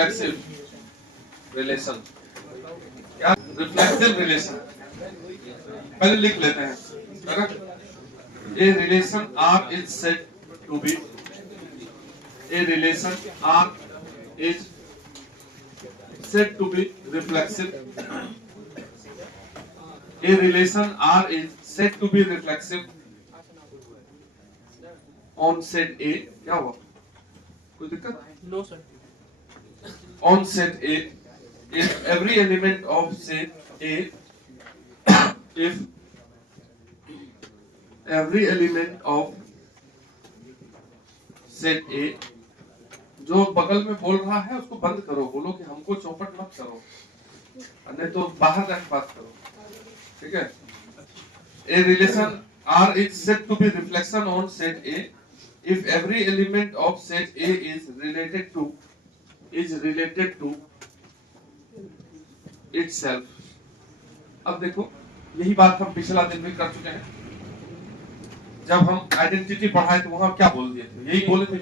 Reflexive relation, क्या reflexive relation पहले लिख लेते हैं, है ना। A relation R is said to be, A relation R is said to be reflexive. A relation R is said to be reflexive on set A. क्या हुआ, कोई दिक्कत? No sir. On set A, if every element of set A, if every element of set A, जो बगल में बोल रहा है उसको बंद करो, बोलो कि हमको चौपट मत करो, नहीं तो बाहर जाकर बात करो, ठीक है। A relation R is said to be reflection on set A if every element of set A is related to itself. अब देखो, यही बात हम पिछला दिन भी कर चुके हैं, जब हम आइडेंटिटी पढ़ाए तो वहां क्या बोल दिए थे, यही बोले थे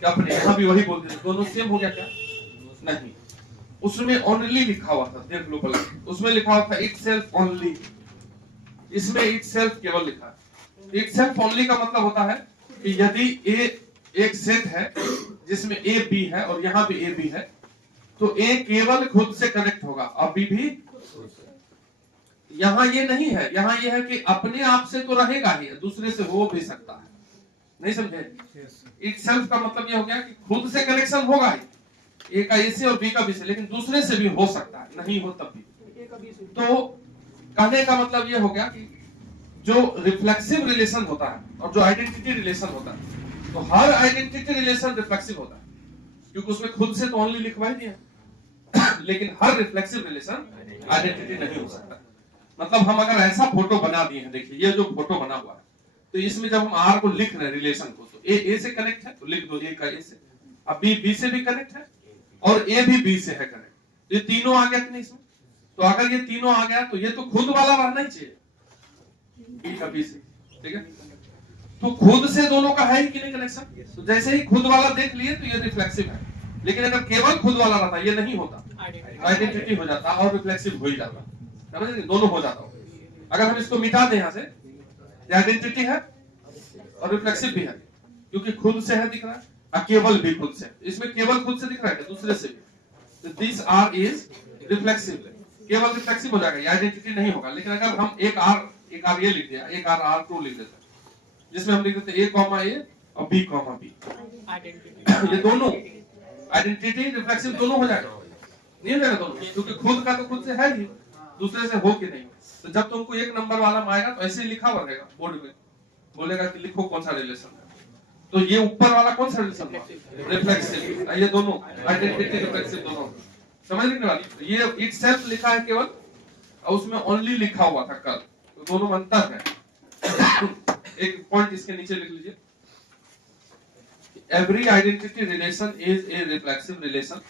क्या अपने यहाँ भी वही बोलते थे, दोनों सेम हो गया क्या? नहीं, उसमें ओनली लिखा हुआ था, देख लो पहले, उसमें लिखा हुआ था इटसेल्फ ओनली, इसमें इटसेल्फ केवल लिखा है। इटसेल्फ ओनली का मतलब होता है कि यदि ए एक सेट है जिसमें ए बी है और यहाँ भी ए बी है, तो ए केवल खुद से कनेक्ट होगा और बी भी। यहाँ ये नहीं है, यहाँ ये है कि अपने आप से तो रहेगा ही, दूसरे से हो भी सकता है, नहीं समझे? इटसेल्फ का मतलब ये हो गया कि खुद से कनेक्शन होगा ही, ए का ए से और बी का बी से, लेकिन दूसरे से भी हो सकता है, नहीं हो तब भी। तो कहने का मतलब ये हो गया कि जो रिफ्लेक्सिव रिलेशन होता है और जो आइडेंटिटी रिलेशन होता है, तो हर आइडेंटिटी रिलेशन रिफ्लेक्सिव होता है, क्योंकि उसमें खुद से तो ओनली लिखवा ही दिया लेकिन हर रिफ्लेक्सिव रिलेशन आइडेंटिटी नहीं हो सकता। मतलब हम अगर ऐसा फोटो बना दिए हैं, देखिए ये जो फोटो बना हुआ है, तो इसमें जब हम आर को लिख रहे हैं रिलेशन को, तो ए से कनेक्ट है तो लिख दो ए का ए से, अब बी से भी कनेक्ट है और ए भी बी से है कनेक्ट, ये तीनों आ गया कि नहीं इसमें? तो अगर ये तीनों आ गया तो ये तो खुद वाला रहना ही चाहिए, बी का बी से, ठीक है। तो खुद से दोनों का है ही कि नहीं कनेक्शन, तो जैसे ही खुद वाला देख लिए तो ये रिफ्लेक्सिव है, लेकिन अगर केवल खुद वाला रहता ये नहीं होता, आइडेंटिटी हो जाता और रिफ्लेक्सिव हो ही जाता, समझ रहे, दोनों हो जाता। अगर हम इसको मिटा दें यहाँ से, आइडेंटिटी है और रिफ्लेक्सिव भी है, क्योंकि खुद से है दिख रहा है और केवल भी खुद से, इसमें केवल खुद से दिख रहा है दूसरे से भी, तो दिस आर इज रिफ्लेक्सिव, केवल रिफ्लेक्सिव हो जाएगा, आइडेंटिटी नहीं होगा। लेकिन अगर हम एक आर ये लिख दिया, एक आर टू लिख देते, जिसमें हम लिख देते ए कॉमा ए और बी कॉमा बी, ये दोनों आइडेंटिटी रिफ्लेक्सिव दोनों हो जाएगा, नहीं हो जाएगा दोनों, क्योंकि खुद का तो खुद से है ही, दूसरे से हो कि नहीं। तो जब तुमको एक नंबर वाला में आएगा तो ऐसे ही लिखा हुआ रहेगा बोर्ड में, बोलेगा कि लिखो कौन सा रिलेशन है, तो ये ऊपर वाला कौन सा रिलेशन है? रिफ्लेक्सिव, ये दोनों आइडेंटिटी रिफ्लेक्सिव दोनों, समझने की बात। ये इटसेल्फ लिखा है केवल और उसमें ओनली लिखा हुआ था कल, तो दोनों में अंतर है। एक पॉइंट इसके नीचे लिख लीजिए, every identity relation is a reflexive relation,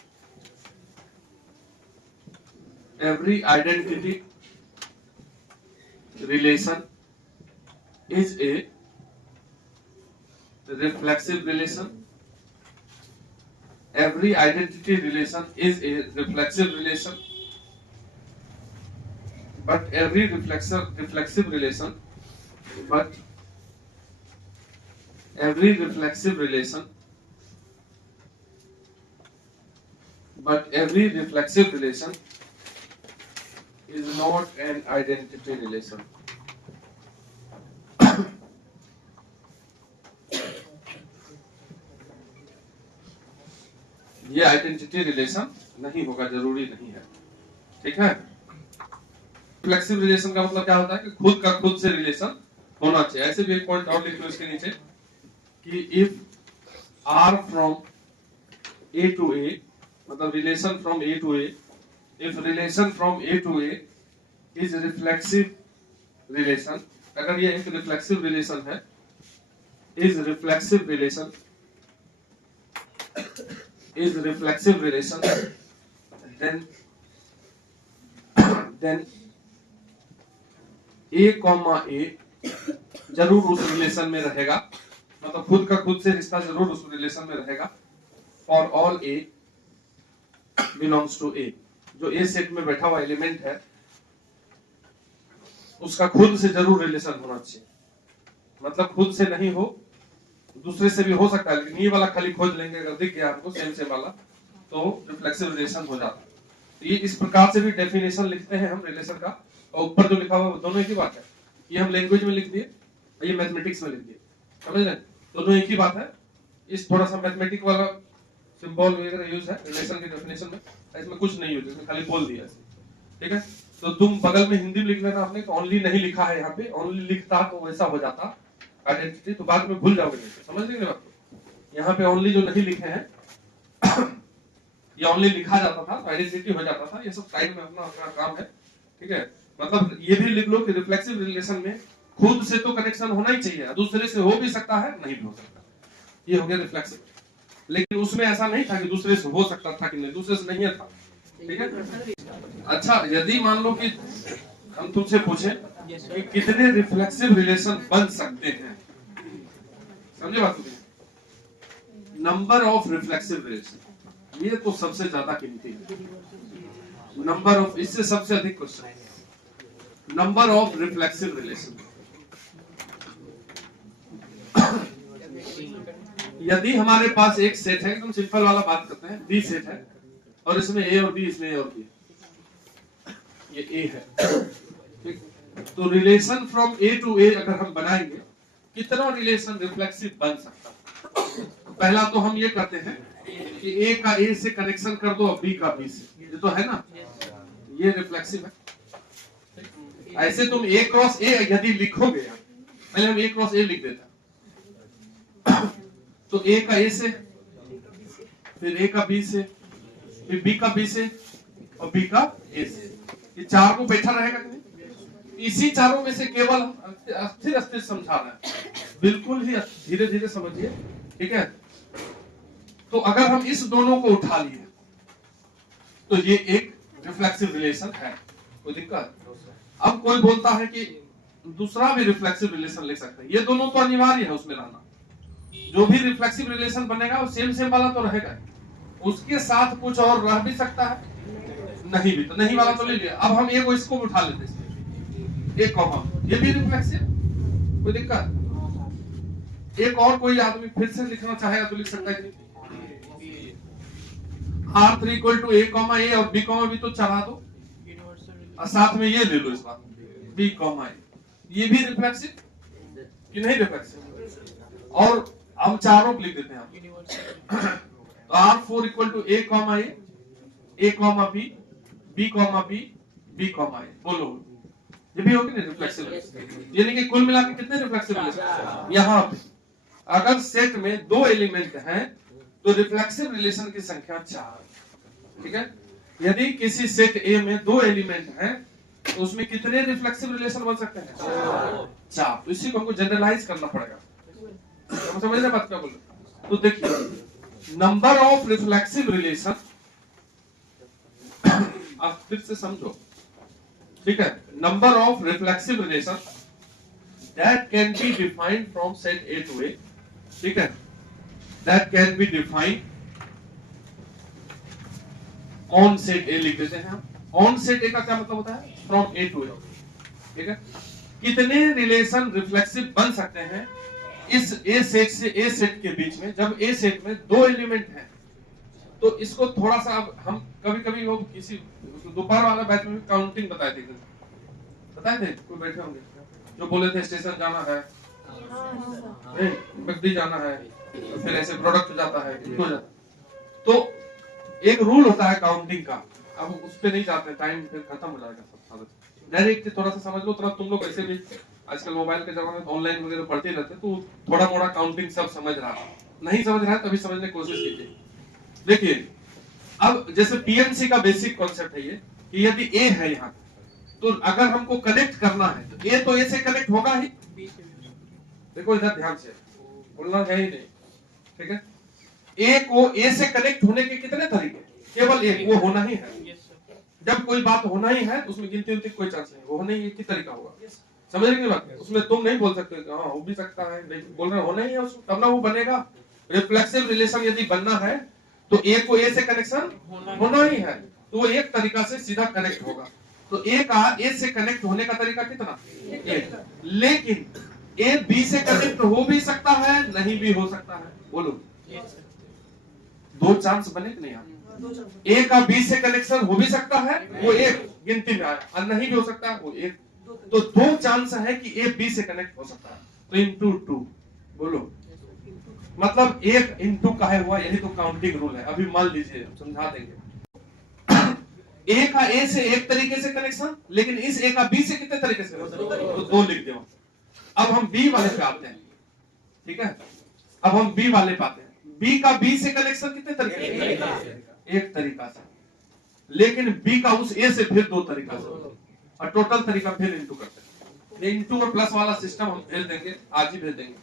every identity relation is a reflexive relation, every identity relation is a reflexive relation, but every reflexive relation is not an identity relation. ये identity relation नहीं होगा, जरूरी नहीं है, ठीक है। Flexible relation का मतलब क्या होता है कि खुद का खुद से रिलेशन होना चाहिए। ऐसे भी एक पॉइंट और लिख लो इसके नीचे कि if R from A to A, मतलब relation from A to A, if relation from A to A is reflexive relation, अगर ये एक reflexive relation है, is reflexive relation, then A comma A जरूर उस रिलेशन में रहेगा, मतलब खुद का खुद से रिश्ता जरूर उस रिलेशन में रहेगा, for all A belongs to A, जो ए सेट में बैठा हुआ एलिमेंट है उसका खुद से जरूर रिलेशन होना चाहिए। मतलब खुद से नहीं हो, दूसरे से भी हो सकता है, लेकिन ये वाला खाली खोज लेंगे अगर दिख गया हमको सेम वाला तो रिफ्लेक्सिव रिलेशन हो जाता है। तो ये इस प्रकार से भी डेफिनेशन लिखते हैं हम रिलेशन का, और ऊपर जो लिखा हुआ है दोनों एक ही बात है। ये हम लैंग्वेज में लिख दिए, ये मैथमेटिक्स में लिख दिए, समझ रहे? दोनों एक ही बात है। इस थोड़ा सा मैथमेटिक वाला सिंबल वगैरह यूज है रिलेशन की डेफिनेशन में, इसमें कुछ नहीं यूज, इसमें खाली बोल दिया है, ठीक है। तो तुम बगल में हिंदी में लिख लेना, आपने तो ओनली नहीं लिखा है यहाँ पे, ओनली लिखता तो वैसा हो जाता आइडेंटिटी, तो बाद में भूल जाओगे नहीं, समझ लेंगे बात को। यहाँ पे ओनली जो नहीं लिखे हैं ये ओनली लिखा जाता था तो आइडेंटिटी हो जाता था, ये सब साइड में अपना अपना काम है, ठीक है। मतलब ये भी लिख लो कि रिफ्लेक्सिव रिलेशन में खुद से तो कनेक्शन होना ही चाहिए, दूसरे से हो भी सकता है नहीं भी हो सकता, ये हो गया रिफ्लेक्सिव। लेकिन उसमें ऐसा नहीं था कि दूसरे से हो सकता था कि नहीं, दूसरे से नहीं था, ठीक है। अच्छा, यदि मान लो कि हम तुमसे पूछे कि कितने रिफ्लेक्सिव रिलेशन बन सकते हैं, समझे बात? नंबर ऑफ रिफ्लेक्सिव रिलेशन, ये तो सबसे ज्यादा कीमती है। नंबर ऑफ, इससे सबसे अधिक question, number of reflexive relation. यदि हमारे पास एक सेट है, एकदम सिंपल वाला बात करते हैं, बी सेट है और इसमें ए और बी, इसमें ए और बी, ये ए है, ठीक। तो रिलेशन फ्रॉम ए टू ए अगर हम बनाएंगे, कितना रिलेशन रिफ्लेक्सिव बन सकता है? पहला तो हम ये करते हैं कि ए का ए से कनेक्शन कर दो और बी का बी से, ये तो है ना, ये रिफ्लेक्सिव है। ऐसे तुम ए क्रॉस ए यदि लिखोगे, पहले हम ए क्रॉस ए लिख देते हैं, तो ए का ए से, फिर ए का बी से, फिर बी का बी से और बी का ए से, ये चार को बैठा रहेगा कि नहीं? इसी चारों में से केवल अस्थिर अस्थिर समझा रहे हैं, बिल्कुल ही धीरे धीरे समझिए, ठीक है। तो अगर हम इस दोनों को उठा लिए तो ये एक रिफ्लेक्सिव रिलेशन है, कोई दिक्कत? अब कोई बोलता है कि दूसरा भी रिफ्लेक्सिव रिलेशन ले सकते हैं, ये दोनों तो अनिवार्य है उसमें रहना, जो भी रिफ्लेक्सिव रिलेशन बनेगा वो सेम वाला तो रहेगा, उसके साथ कुछ और रह भी सकता है, नहीं भी, तो नहीं वाला तो ले लिया। अब हम एक इसको उठा लेते हैं, एक कॉमा, ये भी रिफ्लेक्सिव, कोई दिक्कत? एक और कोई आदमी फिर से लिखना चाहेगा तो लिख सकता है, R3 equal to A comma A और बी कॉमा बी, तो चढ़ा दो और साथ में ये ले लो इस बात, बी कॉमा ए, ये भी रिफ्लेक्सिव कि नहीं रिफ्लेक्सिव? और हम चारों को लिख देते हैं, तो R4 equal to A comma A comma B, B comma B, B comma A, बोलो ये भी होगी ना रिफ्लेक्सिव? यानी कि कुल मिला के कितने रिफ्लेक्सिव रिलेशन? यहाँ पे अगर सेट में दो एलिमेंट हैं तो रिफ्लेक्सिव रिलेशन की संख्या 4, ठीक है। यदि किसी सेट ए में दो एलिमेंट हैं तो उसमें कितने रिफ्लेक्सिव रिलेशन बन सकते हैं? 4। तो इसी को हमको जनरलाइज करना पड़ेगा, समझ रहे बात क्या बोल रहे? तो देखिए, नंबर ऑफ रिफ्लेक्सिव रिलेशन, आप फिर से समझो, ठीक है। Number of reflexive relation that can be defined from set A to A, ठीक है, that can be defined on set A, लिख देते हैं हम। ऑन सेट ए का क्या मतलब होता है? फ्रॉम ए टू ए, ठीक है। कितने रिलेशन रिफ्लेक्सिव बन सकते हैं इस ए सेट से ए सेट के बीच में, जब ए सेट में दो एलिमेंट हैं? तो इसको थोड़ा सा हम कभी कभी वो किसी दोपहर वाला बैच में काउंटिंग बताए थे, कोई बैठे होंगे जो बोले थे स्टेशन जाना है, बगदी जाना है, तो फिर ऐसे प्रोडक्ट जाता है, हो जाता है। तो एक रूल होता है काउंटिंग का, अब उस पे नहीं जाते, टाइम फिर खत्म हो जाएगा सब। डायरेक्ट थोड़ा सा समझ लो, थोड़ा तुम लोग ऐसे भी आजकल मोबाइल के जमाने में ऑनलाइन वगैरह पढ़ते रहते, तो थोड़ा मोड़ा काउंटिंग सब समझ रहा है, नहीं समझ रहा है तभी समझने की कोशिश कीजिए। देखिए, अब जैसे पीएमसी का बेसिक कॉन्सेप्ट है ये, कि यदि ए है यहाँ, तो अगर हमको कनेक्ट करना है तो ए से कनेक्ट होगा ही। देखो इधर ध्यान से, बोलना है ही नहीं, ठीक है। ए को ए से कनेक्ट होने के कितने तरीके? केवल एक, वो होना ही है। जब कोई बात होना ही है तो उसमें गिनती उनती कोई चांस नहीं, वो होना ही एक ही तरीका होगा, समझ रहे बात? उसमें तुम नहीं बोल सकते हाँ हो भी सकता है, नहीं बोल रहे होना ही है उसको, तब ना वो बनेगा। रिफ्लेक्सिव रिलेशन यदि बनना है तो ए को ए से कनेक्शन होना ही है, तो वो एक तरीका से सीधा कनेक्ट होगा। तो ए का ए से कनेक्ट होने का तरीका कितना? एक। लेकिन ए बी से कनेक्ट हो भी सकता है, नहीं भी हो सकता है। बोलो, दो चांस बने कि नहीं? ए का बी से कनेक्शन हो भी सकता है, वो एक गिनती में आया, और नहीं भी हो सकता है, वो एक। तो दो चांस है कि ए बी से कनेक्ट हो सकता है, तो इंटू टू। बोलो, मतलब एक इंटू का है हुआ, यही तो काउंटिंग रूल है। अभी मान लीजिए, समझा देंगे। ए का ए से एक तरीके से कनेक्शन, लेकिन इस ए का बी से कितने तरीके से? तो दो लिख दो। अब हम बी वाले पे आते हैं, ठीक है? अब हम बी वाले पे आते हैं। बी का बी से कनेक्शन कितने तरीके से? एक तरीका से। लेकिन बी का उस ए से फिर दो तरीका से, और टोटल तरीका फिर इंटू करते हैं। इंटू और प्लस वाला सिस्टम हम भेज देंगे, आज ही भेज देंगे,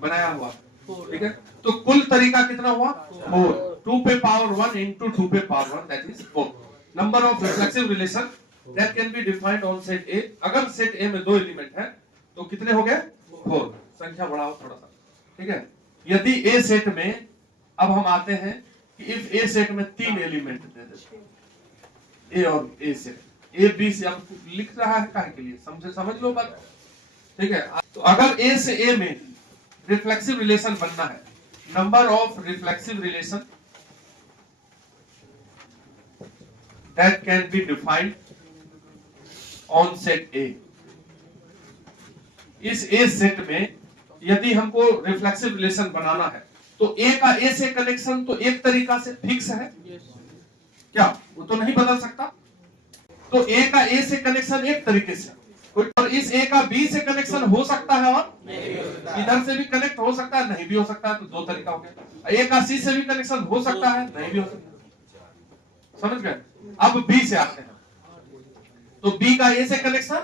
बनाया हुआ, ठीक है? तो कुल तरीका कितना हुआ? 4। 2 पे पावर 1 इंटू 2 पे power 1, that is 4। Number of reflexive relation that can be defined on set ए। अगर सेट ए में दो एलिमेंट है तो कितने हो गए? 4। संख्या बढ़ाओ थोड़ा सा, ठीक है? यदि ए सेट में, अब हम आते हैं कि इफ ए सेट में 3 एलिमेंट दे देते, ए और ए सेट, ए बी से, अब लिख रहा है काहे के लिए? समझ लो बात, ठीक है? तो अगर ए से ए में रिफ्लेक्सिव रिलेशन बनना है, number of reflexive relation that can be defined on set A। इस A सेट में यदि हमको रिफ्लेक्सिव रिलेशन बनाना है तो A का A से कनेक्शन तो एक तरीका से फिक्स है, क्या वो तो नहीं बदल सकता? तो A का A से कनेक्शन एक तरीके से, और इस A का B से कनेक्शन हो सकता है और इधर से भी कनेक्ट हो सकता है, नहीं भी हो सकता है, तो दो तरीका हो गया। A का C से भी कनेक्शन हो सकता है, नहीं भी हो सकता। समझ गए? अब B से आते हैं, तो B का A से कनेक्शन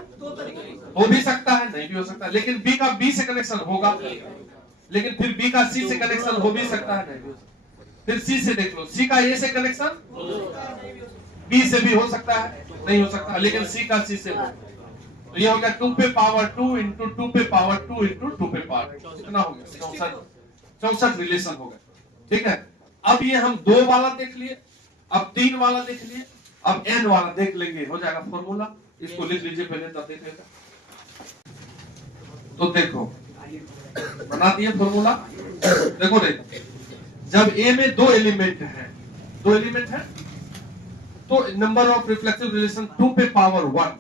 हो भी सकता है, नहीं भी हो सकता, लेकिन B का B से कनेक्शन होगा, लेकिन फिर B का C से कनेक्शन हो भी सकता है, नहीं भी हो सकता। फिर C से देख लो, C का A से कनेक्शन B से भी हो सकता है, नहीं हो सकता, लेकिन C का C से हो। तो ये हो गया 2 पे पावर 2 इंटू 2 पे पावर 2 इंटू 2 पे पावर, कितना हो गया? 64 रिलेशन हो गए, ठीक है? अब ये हम 2 वाला देख लिए, अब 3 वाला देख लिए, अब n वाला देख लेंगे, हो जाएगा फॉर्मूला। इसको लिख लीजिए पहले, तब देखेगा। तो देखो, बना दिए फॉर्मूला। देखो जब A में 2 एलिमेंट है, 2 एलिमेंट है, तो नंबर ऑफ रिफ्लेक्सिव रिलेशन 2 पे पावर 1।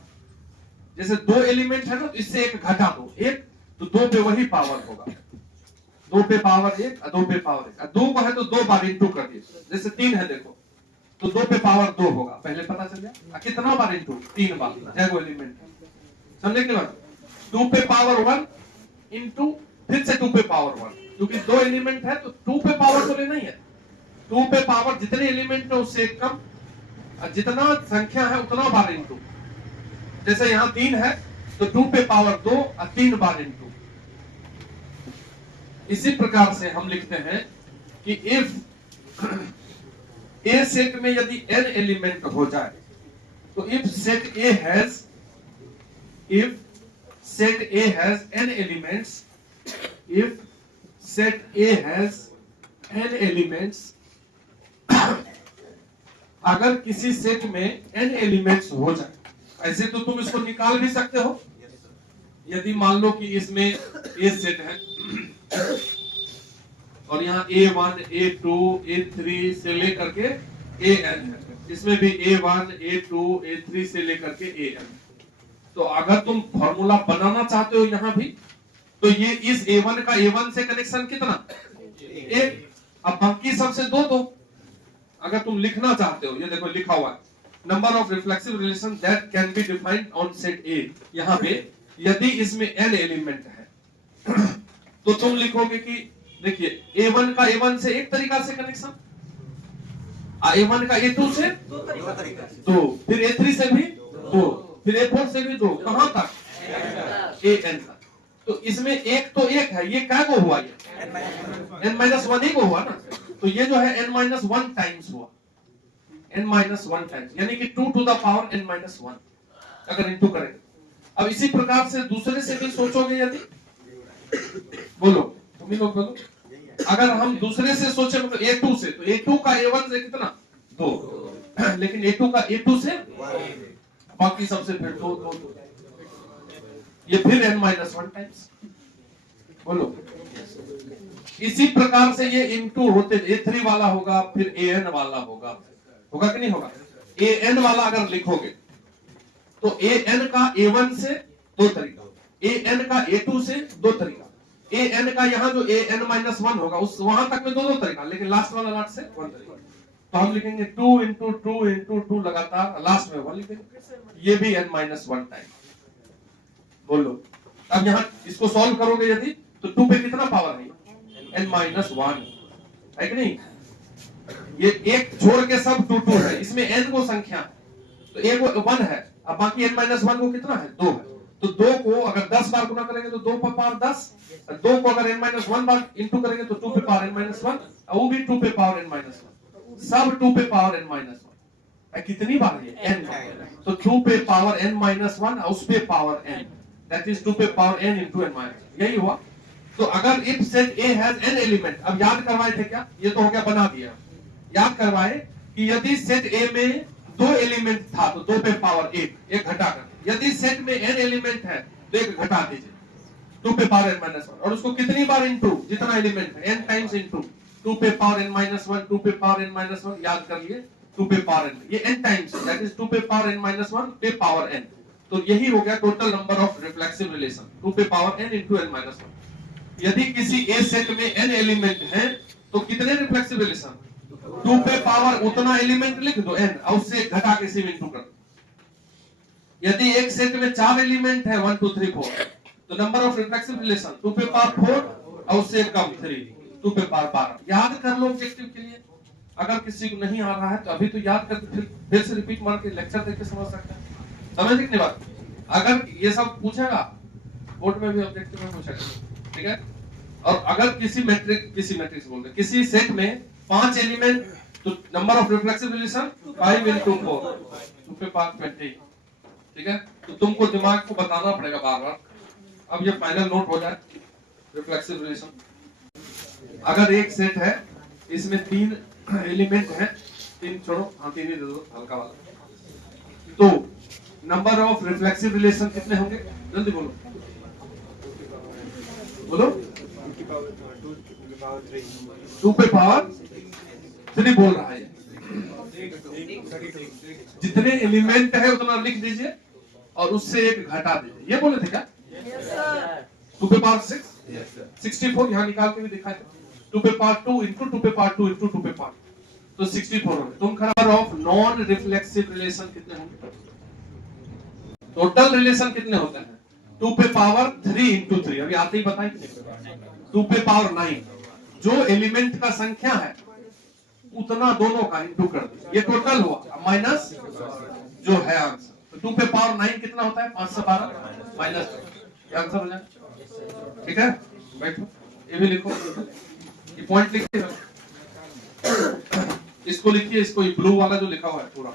जैसे 2 एलिमेंट है ना, तो इससे एक घटा दो, एक, तो 2 पे वही पावर होगा। 2 पे पावर 1 और 2 पे पावर 1, 2 को है तो 2 बार इंटू कर दिए। जैसे 3 है, देखो, तो 2 पे पावर 2 होगा, पहले पता चल गया। कितना बार इंटू? 3 बार, जब वो एलिमेंट है, समझे के बाद 2 पे पावर 1 इंटू फिर से 2 पे पावर 1, क्योंकि 2 एलिमेंट है तो 2 पे पावर तो लेना ही है। 2 पे पावर जितने एलिमेंट है उससे एक कम, और जितना संख्या है उतना बार इंटू। जैसे यहाँ 3 है तो 2 पे पावर 2 और 3 बार इंटू। इसी प्रकार से हम लिखते हैं कि इफ A सेट में यदि n एलिमेंट हो जाए, तो if set A has n elements, if set A has n elements, अगर किसी सेट में n एलिमेंट्स हो जाए, ऐसे तो तुम इसको निकाल भी सकते हो। यदि मान लो कि इसमें A सेट है और यहाँ A1, A2, A3 से लेकर के AN है, इसमें भी A1, A2, A3 से लेकर के AN। तो अगर तुम फॉर्मूला बनाना चाहते हो यहाँ भी, तो ये इस A1 का A1 से कनेक्शन कितना? 1। अब बाकी सबसे 2 2। अगर तुम लिखना चाहते हो, ये देखो लिखा हुआ है, number of reflexive relation that can be defined on set A। यहाँ पे यदि इसमें n एलिमेंट है तो तुम लिखोगे कि देखिए A1 का A1 से एक तरीका से कनेक्शन, A1 का A2 से 2, फिर A3 से भी 2, फिर A4 से भी 2, कहां तक? AN तक। तो इसमें एक तो एक है, ये क्या को हुआ? ये n-1 ही को हुआ ना, तो ये जो है n-1 टाइम्स हुआ, n-1 टाइम्स, यानी कि 2 to the power n-1 अगर इंटू करेंगे। अब इसी प्रकार से दूसरे से भी सोचोगे, यदि बोलो तुम ही लोग बोलो, अगर हम दूसरे से सोचे मतलब A2 से, तो A2 का A1 से कितना 2, लेकिन A2 का A2 से बाकी सबसे फिर 2 ये फिर n-1 टाइम्स। बोलो इसी प्रकार से ये इनटू होते A3 वाला होगा, फिर AN वाला होगा कि नहीं होगा? AN वाला अगर लिखोगे तो AN का A1 से 2 तरीका, AN का A2 से 2 तरीका, AN का यहाँ जो AN-1 होगा उस वहां तक में 2 तरीका, लेकिन लास्ट वाला लास्ट से 1 तरीका। तो हम लिखेंगे 2 into 2 into 2 लगातार, लास्ट में 1 लिखेंगे, ये भी n-1 टाइम। बोलो अब यहाँ इसको सॉल्व करोगे यदि तो 2 पे कितना पावर है? n-1 है कि नहीं? ये एक छोड़ के सब 2 है, इसमें n को संख्या है तो एक 1 है, अब बाकी n-1 को कितना है? 2 है। तो 2 को अगर 10 बार गुना करेंगे तो 2 पे पावर 10, 2 को अगर n-1 बार इंटू करेंगे तो 2 पे पावर n-1, वो भी 2 पे पावर n-1, सब 2 पे पावर n-1। कितनी बार ये n बार, तो 2 पे पावर n-1 और उस पे पावर n, दैट इज 2 पे पावर n into n-1, यही हुआ। तो अगर if set A has n element, अब याद करवाए थे क्या? ये तो हो गया, बना दिया। याद करवाए कि यदि सेट A में 2 एलिमेंट था तो 2 पे पावर 1 घटा कर, यदि सेट में n एलिमेंट है तो 1 घटा दीजिए, 2 पे पावर n-1, और उसको कितनी बार इंटू, जितना एलिमेंट है n टाइम्स इंटू 2 पे पावर n-1, 2 पे पावर n-1, याद कर लिए 2 पे पावर n, ये n टाइम्स, दैट इज 2 पे पावर n-1 पे पावर n। तो यही हो गया total number of reflexive relation, 2 पे पावर n into n-1। यदि किसी A सेट में n एलिमेंट हैं तो कितने रिफ्लेक्सिव रिलेशन? 2 पे पावर उतना एलिमेंट लिख दो n, और उससे घटा के सिर्फ इंटू कर दो। यदि एक सेट में 4 एलिमेंट है 1 2 3 4, तो नंबर ऑफ रिफ्लेक्सिव रिलेशन 2 पे पावर 4 और उससे कम 3, 2 पे पावर 12। याद कर लो ऑब्जेक्टिव के लिए। अगर किसी को नहीं आ रहा है तो अभी तो याद करके फिर से रिपीट मार के लेक्चर देख के समझ सकते हैं। समझ कितनी बात? अगर ये सब पूछेगा बोर्ड में भी ऑब्जेक्टिव में पूछेगा, ठीक है? और अगर किसी मैट्रिक्स बोल रहे, किसी सेट में 5 एलिमेंट, तो number of reflexive relation 5 into 4, 2 पे पावर 20, ठीक है? तो तुमको दिमाग को बताना पड़ेगा बार-बार। अब ये फाइनल नोट हो जाए रिफ्लेक्सिव रिलेशन। अगर एक सेट है इसमें 3 एलिमेंट है, 3 छोड़ो, हाँ 3 ही दे दो हल्का वाला, तो नंबर ऑफ रिफ्लेक्सिव रिलेशन कितने होंगे? जल्दी बोलो बोलो। 2 पे पावर 3 बोल रहा है। जितने एलिमेंट है उतना लिख दीजिए और उससे 1 घटा दीजिए, ये बोले थे क्या? 2 पे पावर 6, 64 यहाँ निकाल के भी दिखाए थे। 2 पे पावर 2 इंटू 2 पे पावर 2 इंटू 2 पे पावर, तो 64 होंगे। तुम number of non reflexive relation कितने होंगे? टोटल रिलेशन कितने होते हैं? 2 पे पावर 3 इंटू 3, अभी आते ही बताएं। 2 पे पावर 9, जो एलिमेंट का संख्या है उतना दोनों का इंटू कर दीजिए, ये टोटल हुआ माइनस जो है आंसर। तो 2 पे पावर 9 कितना होता है? 5 से 12 माइनस, ये आंसर हो जाए। ठीक है, बैठो, ये भी लिखो, ये पॉइंट लिखिए, इसको लिखिए, इसको ये ब्लू वाला जो लिखा हुआ है पूरा